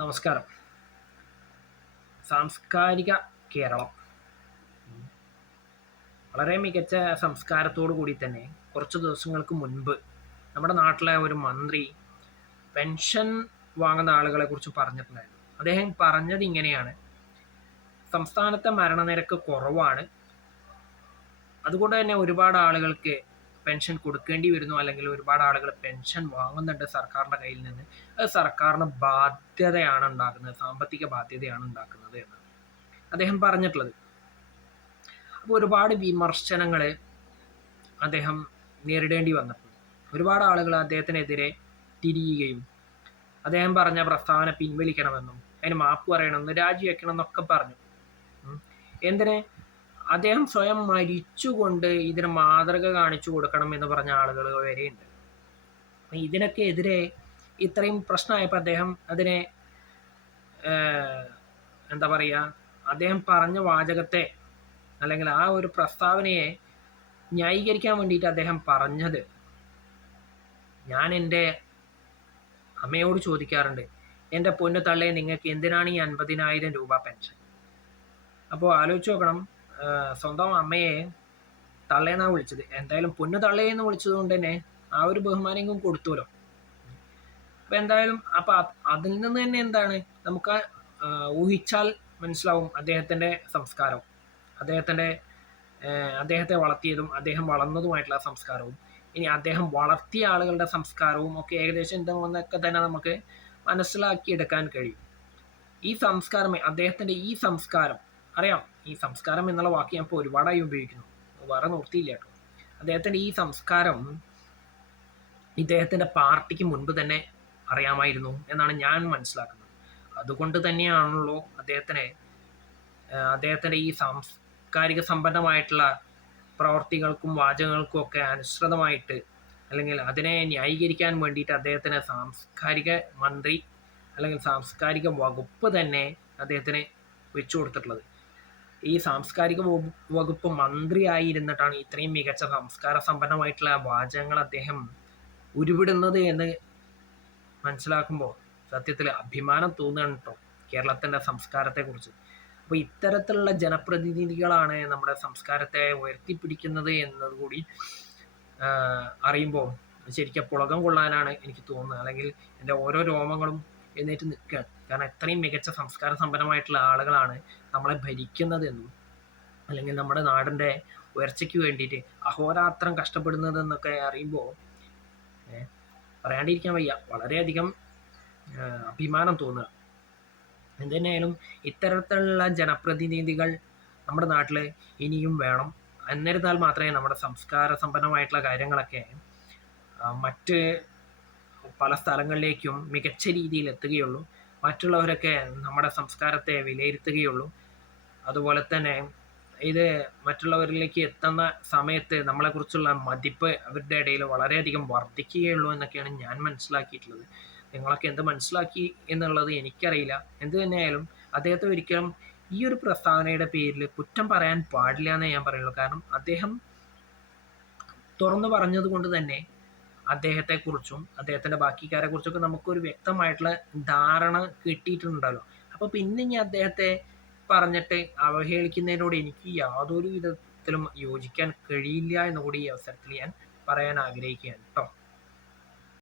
നമസ്കാരം. സാംസ്കാരിക കേരളം. വളരെ മികച്ച സംസ്കാരത്തോടു കൂടി തന്നെ കുറച്ച് ദിവസങ്ങൾക്ക് മുൻപ് നമ്മുടെ നാട്ടിലെ ഒരു മന്ത്രി പെൻഷൻ വാങ്ങുന്ന ആളുകളെ കുറിച്ച് പറഞ്ഞിട്ടുണ്ടായിരുന്നു. അദ്ദേഹം പറഞ്ഞത് ഇങ്ങനെയാണ്. സംസ്ഥാനത്തെ മരണനിരക്ക് കുറവാണ്. അതുകൊണ്ട് തന്നെ ഒരുപാട് ആളുകൾക്ക് പെൻഷൻ കൊടുക്കേണ്ടി വരുന്നു അല്ലെങ്കിൽ ഒരുപാട് ആളുകൾ പെൻഷൻ വാങ്ങുന്നുണ്ട് സർക്കാരിന്റെ കയ്യിൽ നിന്ന്. അത് സർക്കാരിന് ബാധ്യതയാണ് ഉണ്ടാക്കുന്നത് സാമ്പത്തിക ബാധ്യതയാണ് ഉണ്ടാക്കുന്നത് എന്ന്. അദ്ദേഹം പറഞ്ഞിട്ടുള്ളത്. അപ്പോൾ ഒരുപാട് വിമർശനങ്ങൾ അദ്ദേഹം നേരിടേണ്ടി വന്നിട്ടുണ്ട് ഒരുപാട് ആളുകൾ അദ്ദേഹത്തിനെതിരെ തിരിയുകയും അദ്ദേഹം പറഞ്ഞ പ്രസ്താവന പിൻവലിക്കണമെന്നും അതിന് മാപ്പ് പറയണമെന്നും രാജിവെക്കണം എന്നൊക്കെ പറഞ്ഞു എന്തിനെ? അദ്ദേഹം സ്വയം മരിച്ചുകൊണ്ട് ഇതിന് മാതൃക കാണിച്ചു കൊടുക്കണം എന്ന് പറഞ്ഞ ആളുകൾ വരെയുണ്ട്. ഇതിനൊക്കെ എതിരെ ഇത്രയും പ്രശ്നമായപ്പോൾ അദ്ദേഹം അതിനെ എന്താ പറയുക അദ്ദേഹം പറഞ്ഞ വാചകത്തെ അല്ലെങ്കിൽ ആ ഒരു പ്രസ്താവനയെ ന്യായീകരിക്കാൻ വേണ്ടിയിട്ട് അദ്ദേഹം പറഞ്ഞത് ഞാൻ എന്റെ അമ്മയോട് ചോദിക്കാറുണ്ട് എന്റെ പൊന്നു തള്ളേ നിങ്ങൾക്ക് എന്തിനാണ് ഈ അൻപതിനായിരം രൂപ പെൻഷൻ അപ്പോൾ ആലോചിച്ച് നോക്കണം സ്വന്തം അമ്മയെ തള്ളേന്നാണ് വിളിച്ചത്. എന്തായാലും പൊന്നു തള്ളേന്ന് വിളിച്ചത് കൊണ്ട് തന്നെ ആ ഒരു ബഹുമാനെങ്കിലും കൊടുത്തുല്ലോ അപ്പം എന്തായാലും അപ്പം അതിൽ നിന്ന് തന്നെ എന്താണ്? നമുക്ക് ഊഹിച്ചാൽ മനസ്സിലാവും അദ്ദേഹത്തിന്റെ സംസ്കാരം അദ്ദേഹത്തിന്റെ അദ്ദേഹത്തെ വളർത്തിയതും അദ്ദേഹം വളർന്നതുമായിട്ടുള്ള സംസ്കാരവും. ഇനി അദ്ദേഹം വളർത്തിയ ആളുകളുടെ സംസ്കാരവും ഒക്കെ ഏകദേശം എന്താണെന്നൊക്കെ തന്നെ നമുക്ക് മനസ്സിലാക്കിയെടുക്കാൻ കഴിയും. ഈ സംസ്കാരം അദ്ദേഹത്തിന്റെ ഈ സംസ്കാരം അറിയാം. ഈ സംസ്കാരം എന്നുള്ള വാക്ക് ഞാൻ ഇപ്പോൾ ഒരുപാടായി ഉപയോഗിക്കുന്നു. വേറെ നിർത്തിയില്ല കേട്ടോ. അദ്ദേഹത്തിന്റെ ഈ സംസ്കാരം ഇദ്ദേഹത്തിന്റെ പാർട്ടിക്ക് മുൻപ് തന്നെ അറിയാമായിരുന്നു എന്നാണ് ഞാൻ മനസ്സിലാക്കുന്നത്. അതുകൊണ്ട് തന്നെയാണല്ലോ അദ്ദേഹത്തിന് അദ്ദേഹത്തിന്റെ ഈ സാംസ്കാരിക സമ്പന്നമായിട്ടുള്ള പ്രവർത്തികൾക്കും വാചകങ്ങൾക്കും ഒക്കെ അനുസൃതമായിട്ട് അല്ലെങ്കിൽ അതിനെ ന്യായീകരിക്കാൻ വേണ്ടിയിട്ട് അദ്ദേഹത്തിന് സാംസ്കാരിക മന്ത്രി അല്ലെങ്കിൽ സാംസ്കാരിക വകുപ്പ് തന്നെ അദ്ദേഹത്തിന് വെച്ചു കൊടുത്തിട്ടുള്ളത്. ഈ സാംസ്കാരിക വകുപ്പ് മന്ത്രിയായിരുന്നിട്ടാണ് ഇത്രയും മികച്ച സംസ്കാര സമ്പന്നമായിട്ടുള്ള വാചകങ്ങൾ അദ്ദേഹം ഉരുവിടുന്നത് എന്ന് മനസ്സിലാക്കുമ്പോൾ സത്യത്തിൽ അഭിമാനം തോന്നുകയാണ് കേട്ടോ കേരളത്തിന്റെ സംസ്കാരത്തെക്കുറിച്ച്. അപ്പോൾ ഇത്തരത്തിലുള്ള ജനപ്രതിനിധികളാണ് നമ്മുടെ സംസ്കാരത്തെ ഉയർത്തിപ്പിടിക്കുന്നത് എന്നതുകൂടി അറിയുമ്പോൾ ശരിക്കും പുളകം കൊള്ളാനാണ് എനിക്ക് തോന്നുന്നത്. അല്ലെങ്കിൽ എന്റെ ഓരോ രോമങ്ങളും എഴുന്നേറ്റ് നിൽക്കുകയാണ് കാരണം എത്രയും മികച്ച സംസ്കാര സമ്പന്നമായിട്ടുള്ള ആളുകളാണ് നമ്മളെ ഭരിക്കുന്നതെന്നും അല്ലെങ്കിൽ നമ്മുടെ നാടിന്റെ ഉയർച്ചയ്ക്ക് വേണ്ടിയിട്ട് അഹോരാത്രം കഷ്ടപ്പെടുന്നതെന്നൊക്കെ അറിയുമ്പോൾ പറയാണ്ടിരിക്കാൻ വയ്യ. വളരെയധികം അഭിമാനം തോന്നുക. എന്തുതന്നെയായാലും ഇത്തരത്തിലുള്ള ജനപ്രതിനിധികൾ നമ്മുടെ നാട്ടിൽ ഇനിയും വേണം. എന്നിരുന്നാൽ മാത്രമേ നമ്മുടെ സംസ്കാര സമ്പന്നമായിട്ടുള്ള കാര്യങ്ങളൊക്കെ മറ്റ് പല സ്ഥലങ്ങളിലേക്കും മികച്ച രീതിയിൽ എത്തുകയുള്ളൂ. മറ്റുള്ളവരൊക്കെ നമ്മുടെ സംസ്കാരത്തെ വിലയിരുത്തുകയുള്ളൂ. അതുപോലെ തന്നെ ഇത് മറ്റുള്ളവരിലേക്ക് എത്തുന്ന സമയത്ത് നമ്മളെക്കുറിച്ചുള്ള മതിപ്പ് അവരുടെ ഇടയിൽ വളരെയധികം വർദ്ധിക്കുകയുള്ളൂ എന്നൊക്കെയാണ് ഞാൻ മനസ്സിലാക്കിയിട്ടുള്ളത്. നിങ്ങളൊക്കെ എന്ത് മനസ്സിലാക്കി എന്നുള്ളത് എനിക്കറിയില്ല. എന്ത് തന്നെയായാലും അദ്ദേഹത്തെ ഒരിക്കലും ഈ ഒരു പ്രസ്താവനയുടെ പേരിൽ കുറ്റം പറയാൻ പാടില്ല എന്നേ ഞാൻ പറയുള്ളൂ. കാരണം അദ്ദേഹം തുറന്നു പറഞ്ഞത് കൊണ്ട് തന്നെ അദ്ദേഹത്തെക്കുറിച്ചും അദ്ദേഹത്തിന്റെ കുറിച്ചൊക്കെ നമുക്കൊരു വ്യക്തമായിട്ടുള്ള ധാരണ കിട്ടിയിട്ടുണ്ടല്ലോ. അപ്പോൾ പിന്നെ ഇനി അദ്ദേഹത്തെ പറഞ്ഞിട്ട് അവഹേളിക്കുന്നതിനോട് എനിക്ക് യാതൊരു വിധത്തിലും യോജിക്കാൻ കഴിയില്ല എന്നുകൂടി ഈ അവസരത്തിൽ ഞാൻ പറയാൻ ആഗ്രഹിക്കുകയാണ് കേട്ടോ